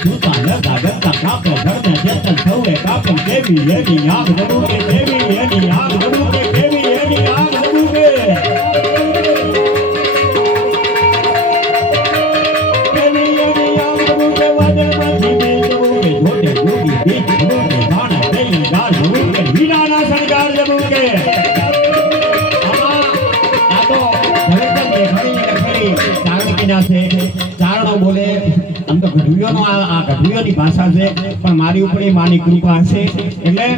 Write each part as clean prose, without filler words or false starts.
સૂતા લગા ગગતા કાપે ધરને ચેતન સૌએ કાપે કેવી એની આગ ધબુકે કેવી એની આગ ધબુકે કેવી એની આગ ધબુકે કેવી એની આગ ધબુકે વાદળમાંથી મેં ધબુકે જોડે જોડી બીજ ધબુકે ગાણા દઈ ગાલ ધબુકે વીરાના શણગાર ધબુકે ચારણો બોલે આમ તો ગઢવીઓનો આ ગઢવીઓની ભાષા છે પણ મારી ઉપર માની કૃપા હશે એટલે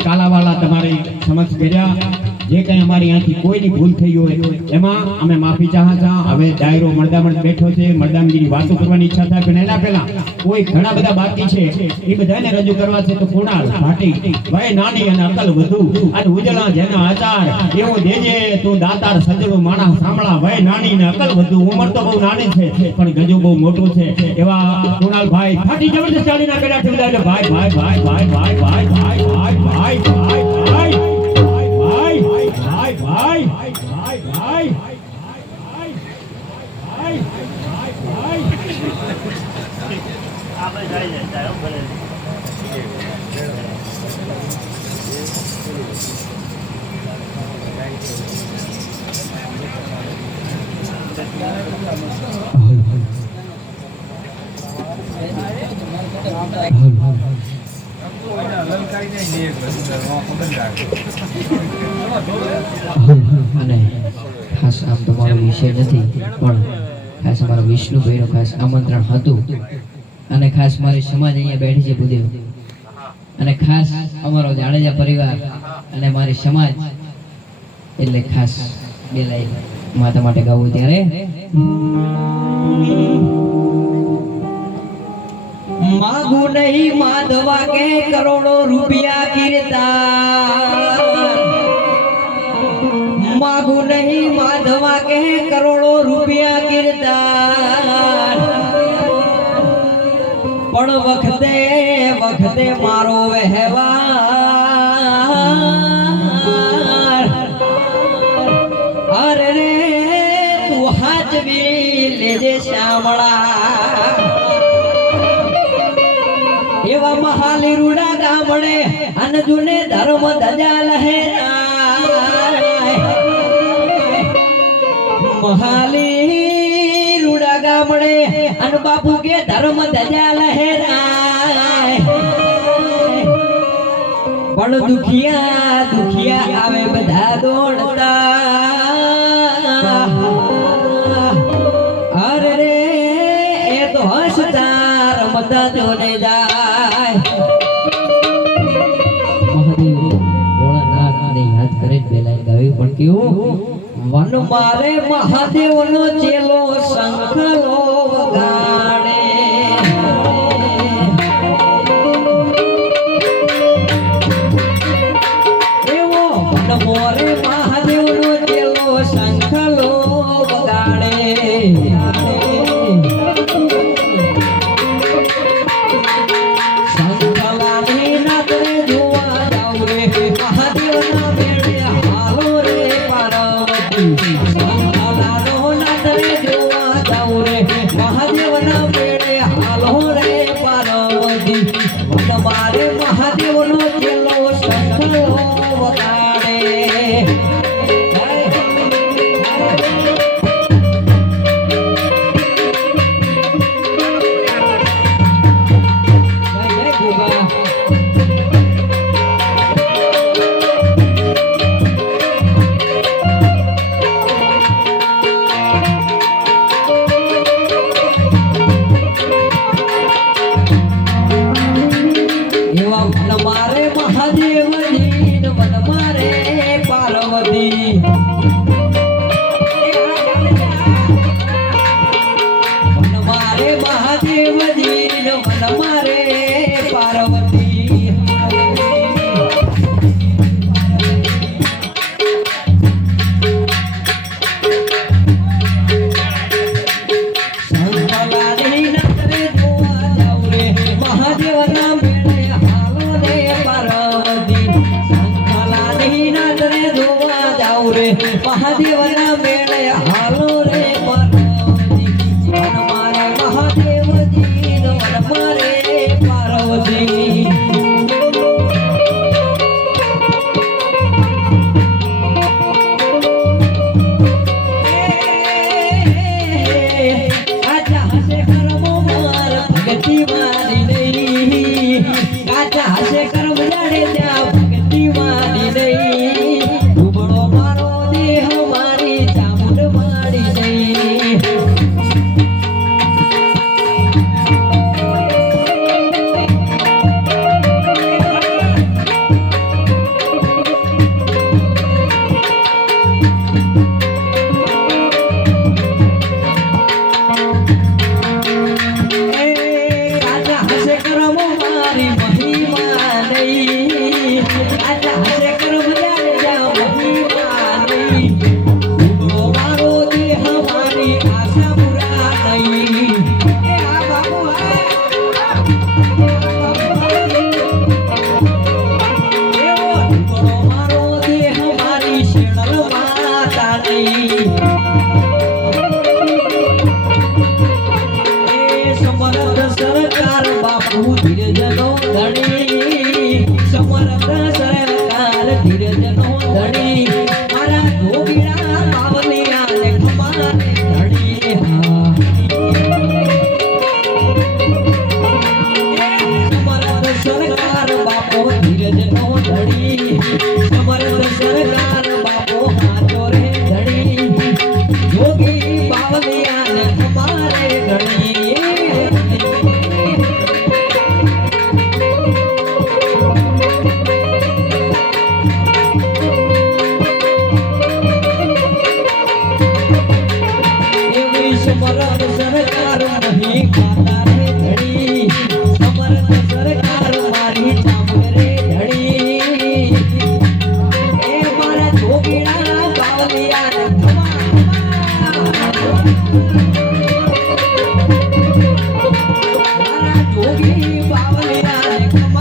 કાલાવાલા તમારી સમજ કર્યા જે કંઈ અમારી અહીંથી કોઈની ભૂલ થઈ હોય એમાં અમે માફી ચાહતા હવે ડાયરો મળદામણ બેઠો છે મળદામગીરી વાતો કરવાની ઈચ્છા થાય પણ એના પહેલા કોઈ ઘણા બધા બાકી છે એ બધાને રજૂ કરવા છે તો કુણાલ ભાટી ભાઈ નાની અને અકલ વધુ અને ઉજળા જેનો આચાર એવો દેજે તું દાતાર સજળું માણસ સાંભળા ભાઈ નાની ને અકલ વધુ ઉંમર તો બહુ નાની છે પણ ગજુ બહુ મોટું છે એવા કુણાલ ભાઈ ભાટી જબરદસ્ત ચાલીના કર્યા છે ભાઈ ભાઈ ભાઈ ભાઈ ભાઈ ભાઈ ભાઈ ભાઈ ભાઈ ભાઈ ભાઈ ભાઈ ભાઈ ભાઈ અને ખાસ આમ તો મારો વિષય નથી પણ ખાસ અમારા વિષ્ણુભાઈનું ખાસ આમંત્રણ હતું અને ખાસ મારી સમાજ અહીંયા બેઠી છે બુદેવ અને ખાસ અમારો જાડેજા પરિવાર અને મારી સમાજ એટલે ખાસ બે લાઈન માતા માટે ગાવું ત્યારે માગુ નહીં માધવા કે કરોડો રૂપિયા કીર્તા માગુ નહીં માધવા કે કરોડો રૂપિયા કીર્તા પણ વખતે વખતે મારો વહેવાર અરે રે તું હાજવી લેજે શામળા એવા મહાલી રૂડા ગામડે અનજુને ધર્મ ધજા લહેરાય મહાલી રૂડા ગામડે અન બાપુ કે ધર્મ ધજા લહેરાય પણ દુખિયા દુખિયા આવે બધા દોડતા અરે રે એ તો હસતા રમતા જોને જાય મહાદેવ ભોળાનાથને યાદ કરે પેલા ગાવ્યું પણ કેવું વન મારે મહાદેવનો ચેલો શંખલો વગાડે એવો વન મોરે મહાદેવનો ચેલો શંખલો વગાડે મહાદેવનો ચેલો શંખલો વગાડે મારે મહાદેવજી મારે પાર્વતી મારે મહાદેવજી મારે પાર્વતી મહાદેવના મેળે હાલો રે પાર્વતી મારે મહાદેવજી મારે બાવલિયા ને ખમા મારા જોગી બાવલિયા ને ખમા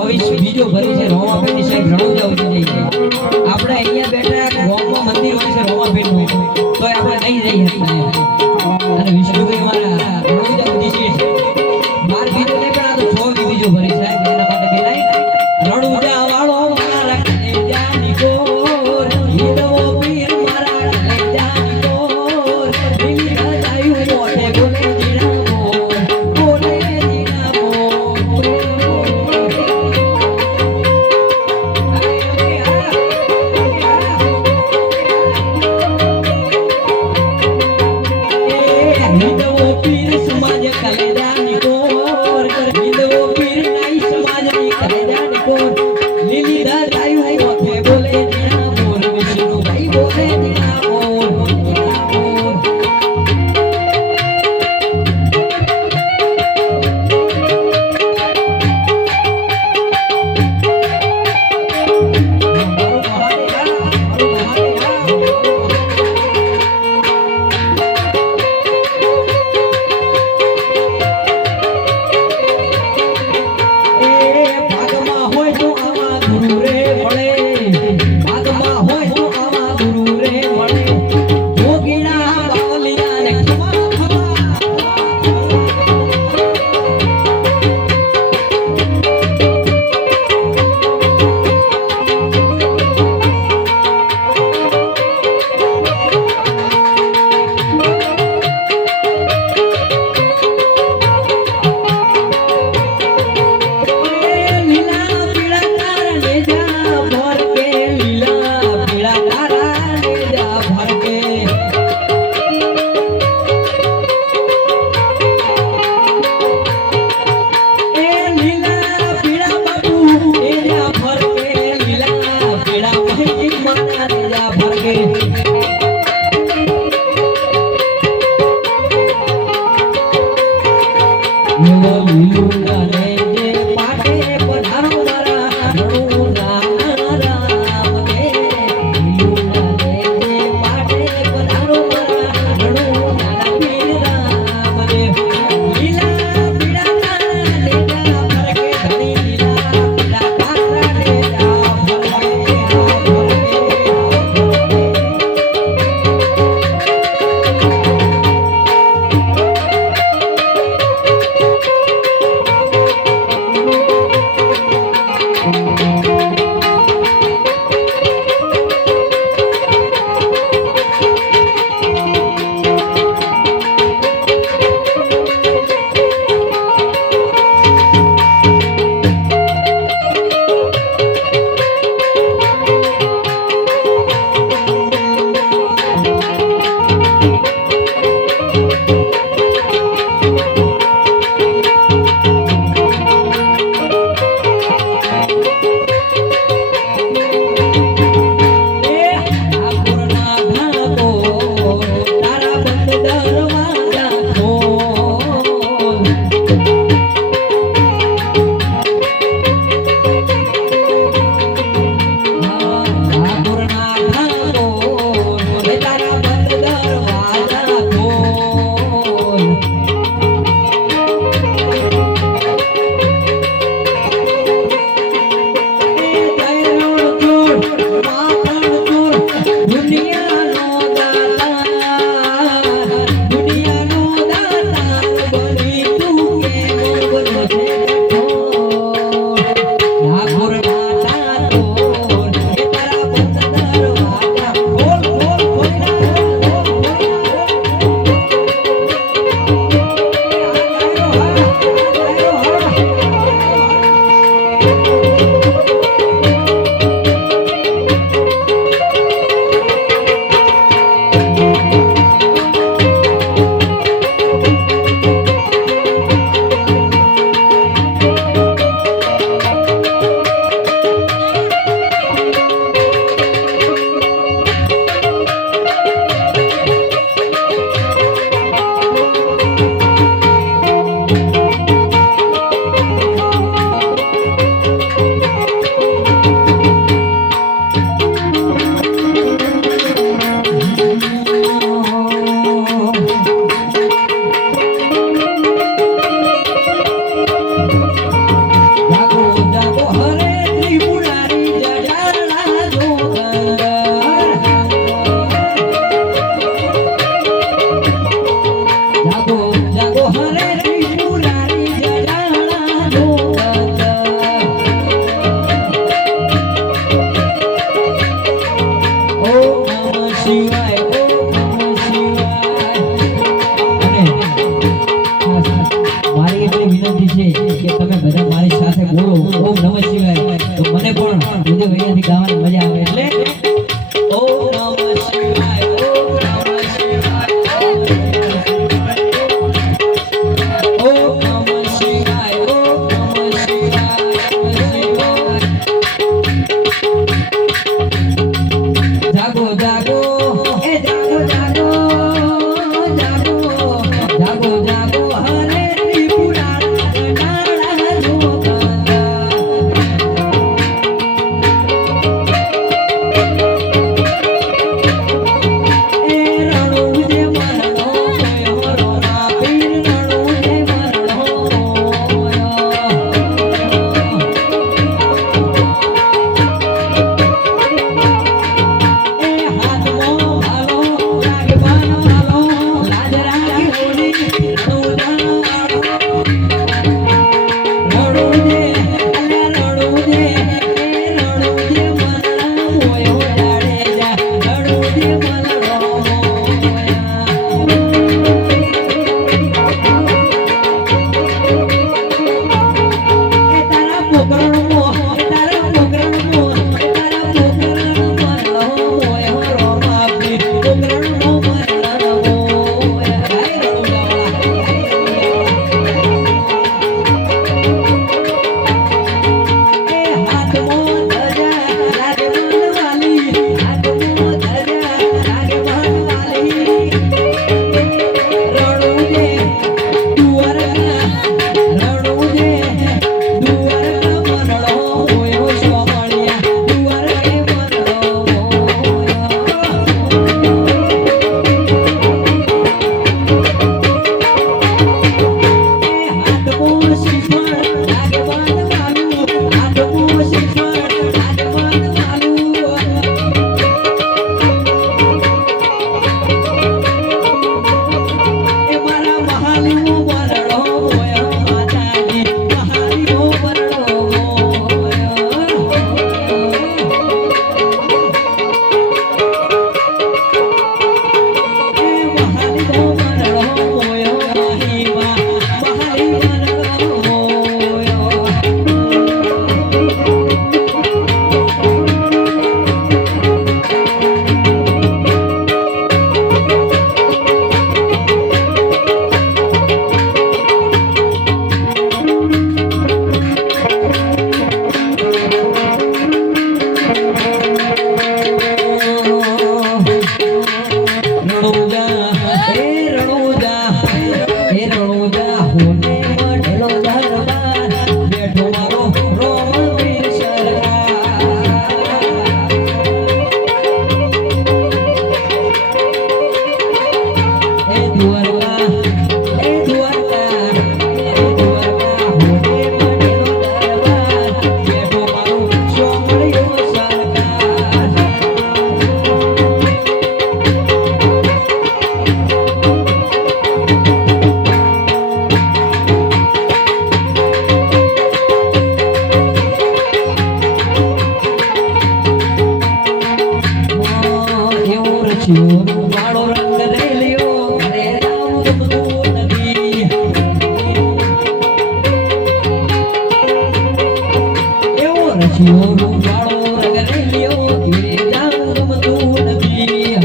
Hãy subscribe cho kênh Ghiền Mì Gõ để không bỏ lỡ કે તમે બધા મારી સાથે બોલો ઓમ નમઃ શિવાય, તો મને પણ ભૂદેવ અહીંયાથી ગાવાની મજા આવે. એટલે ઓમ નમઃ શિવાય, ઓમ નમઃ શિવાય, ઓમ નમઃ શિવાય, ઓમ નમઃ શિવાય. જાગો જાગો એ જાગો જાગો જાગો જાગો જાગો હરે ત્રિપુરારા ગણાળા લોકાંગા. એ રણું જે મરણો મોયો રોના પીર, રણું જે મરણો મોયો. એ હાથમો ભાલો રાગવાન ભાલો લાજ રાખી હોની રણું જાણો. રણું જે અલે રણું જે એ રણું જે મરણા મોયો જાડેજા, રણું જે મરણો મોયા. એ તારા પોકરણમો, એ તારા પોકરણમો, એ તારા પોકરણમો મરણો મોયો રોમા પીર, પોકરણમો મરણો મોયા. ગાય રણું ગાવાળા. એ હાથમો ધજા રાજવન વાલી, હાથમો ધજા રાજવન વાલી. રણું જે દ્વારકા, રણું જે દ્વારકા મરણો મોયો સોમણિયા, દ્વારકે મરણો મોયો. એ હાથમો શિફળ રાજવન વાલું, હાથમો શિફળ રાજવન વાલું. એ મારા મહાલીઓ મરણો મોયો માતાજી, મહાલીઓ મરણો મોયો. એ મહાલીઓ મરણો મોયો માહીમાં, મહાલી મરણો મોયો. રણુજા એ રણુજા એ રણુજા હોને મઢેલો દરબાર, બેઠો મારો રોમવીર સરકાર. એ દ્વારકા, એ દ્વારકા, એ દ્વારકા હોને મઢેલો દરબાર, બેઠો મારો સોમળિયો સરકાર. એવું રચ્યું વાળો રંગ રેલિયો, ઘરે રામ ગમતું નથી. એવું રચ્યું વાળો રંગ રેલિયો, ઘરે રામ ગમતું નથી.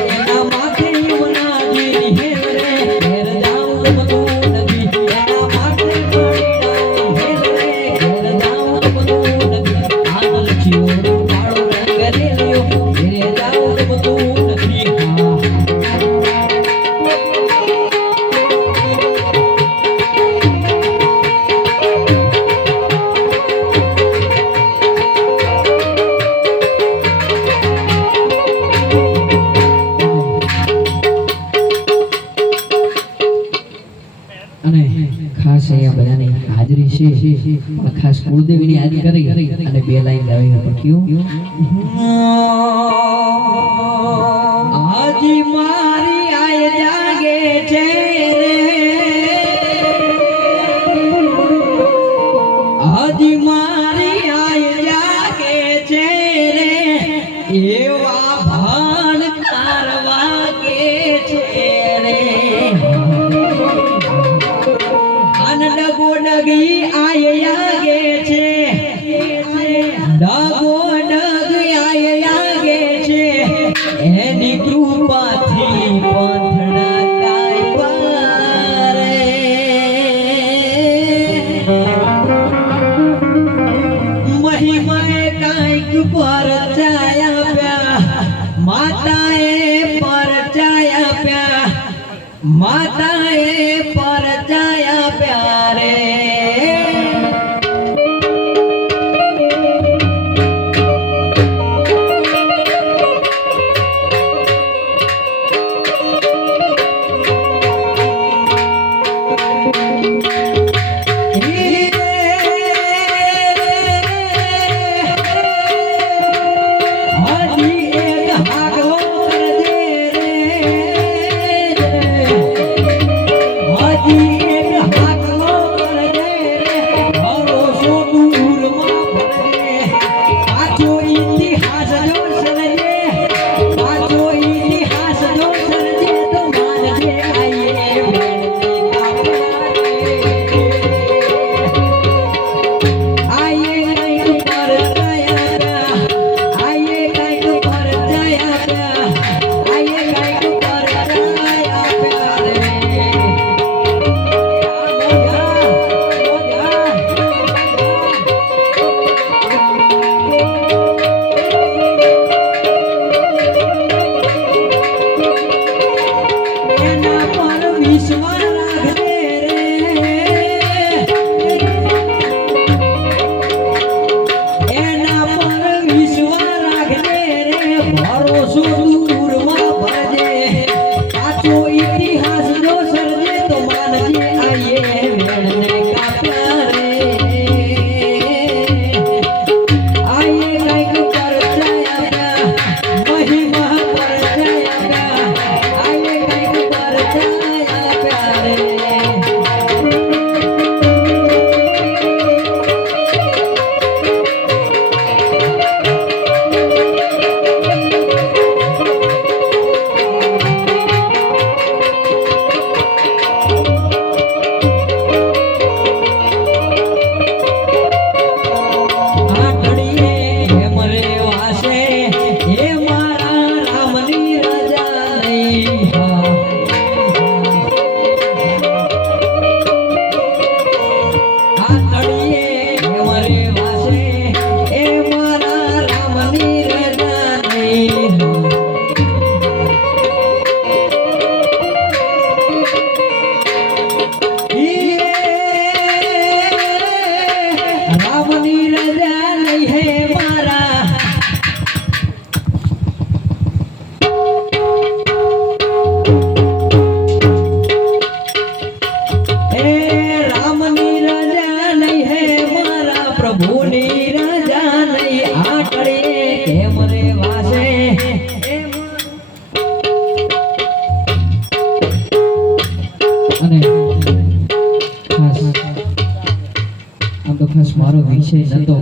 એના માથે યમુનાજીની હેર રે, ઘેર જાઉં ગમતું નથી. એના માથે પડીડાની હેર રે, ઘેર જાઉં ગમતું નથી. આન લખ્યો વાળો રંગ રેલિયો, ઘેર જાઉં ગમતું નથી. અને ખાસ અહીંયા બધાની હાજરી છે, પણ ખાસ કુળદેવીની યાદ કરી અને બે લાઈન ગાવી પણ કયું આજી મારી આય જાગે છે રે, આજી મારી આય જાગે છે રે, એવા ભાન કરવા કે ડગો ડગ આય લાગે છે એની કૃપાથી પંથડા કાય પારે મહિમાએ કાંઈક પરચાયા પ્યા માતાએ પરચાયા પ્યા માતાએ પરચાયા પ્યારે ખાસ મારો વિષય નતો